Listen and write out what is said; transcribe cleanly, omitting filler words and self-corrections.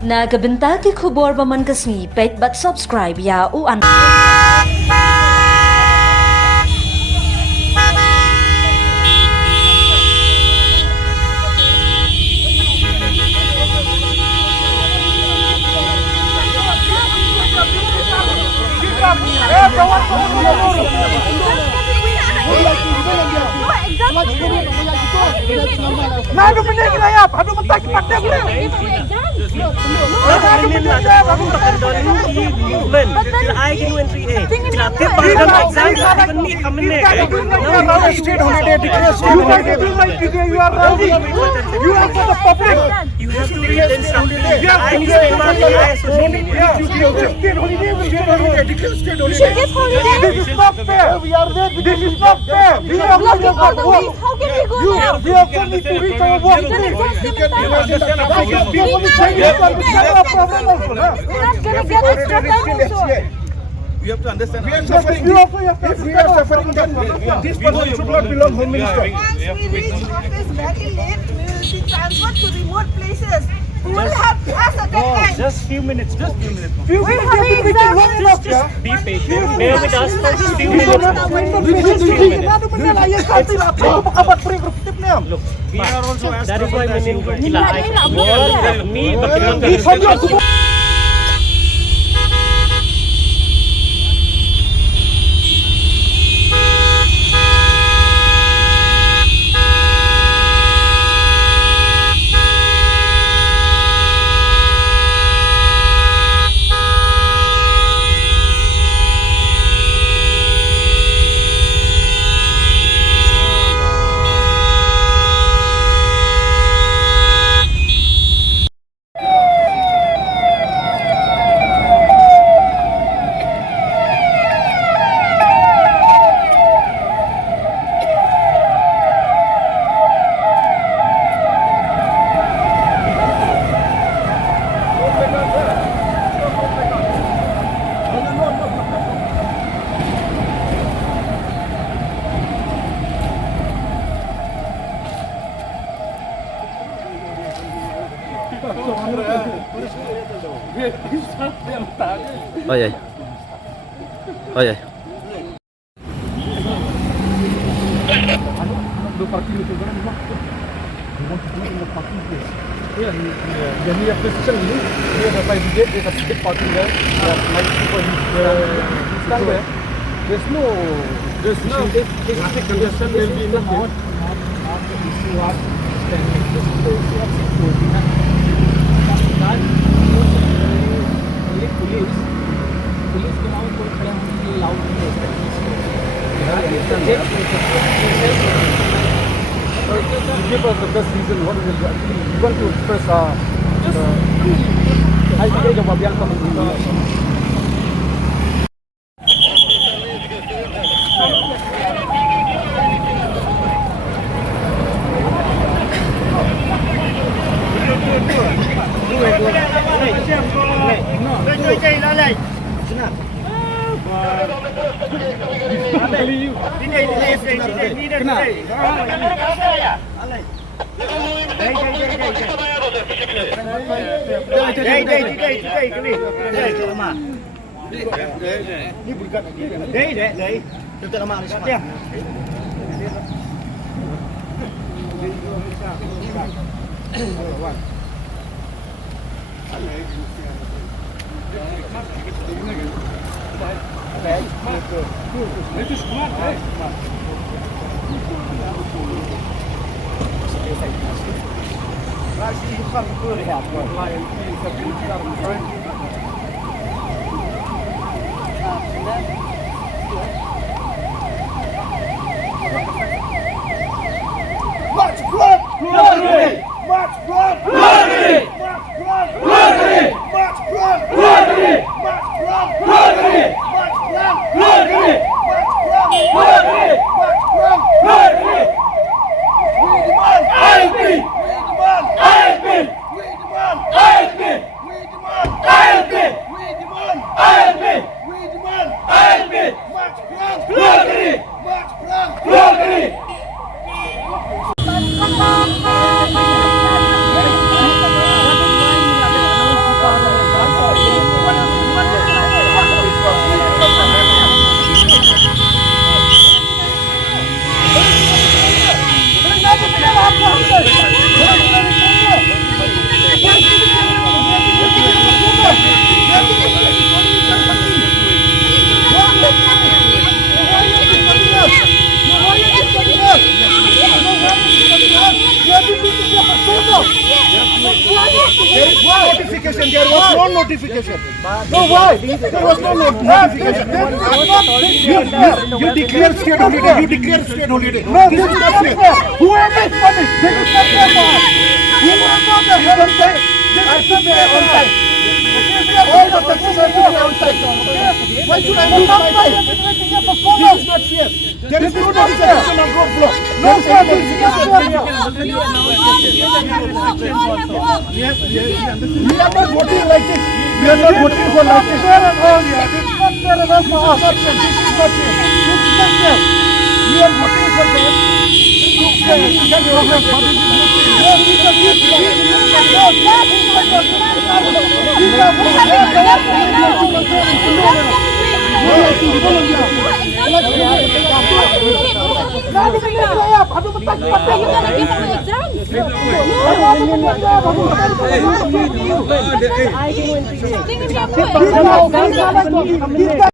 Nagabenta ki khubor ba man kasni pet but subscribe ya u an Nado menit lah ya, aduh mentak pakai boleh. You have to understand. We are suffering. We are suffering. This person should not belong Home Minister. Once we reach office very late, we will be transferred to remote places. We will have us at that time. Just few minutes. Just few minutes. Few minutes. Just be patient. Bear with us for just few minutes. Look, we are also as that is why Oh yeah. Oh yeah. The parking is over. We want to do in the parking place. Yeah, when we have position here the 5 gate, there's a big parking there. Like people stand there. There's no congestion will be in the road. Police के नाम कोई खड़ा होने के लिए loud नहीं है give us the best reason what we will actually we want to express idea of Abhyang community. We demand There is no notification. There was no notification. No, why? There was no notification. You declare state holiday. You declare state holiday. No, This is not fair. Whoever is coming, they will not pay for us. Whoever is not there on time, they will not pay on time. All the taxes have to be on time. Why should I lose my time? This is not fair. There is no notification on road block. No, sir, this is not fair. We are not voting like this. We are not voting for like this. Fair and all, yeah. This is not fair enough for us. This is not fair. This is not fair. We are voting for them. Exam.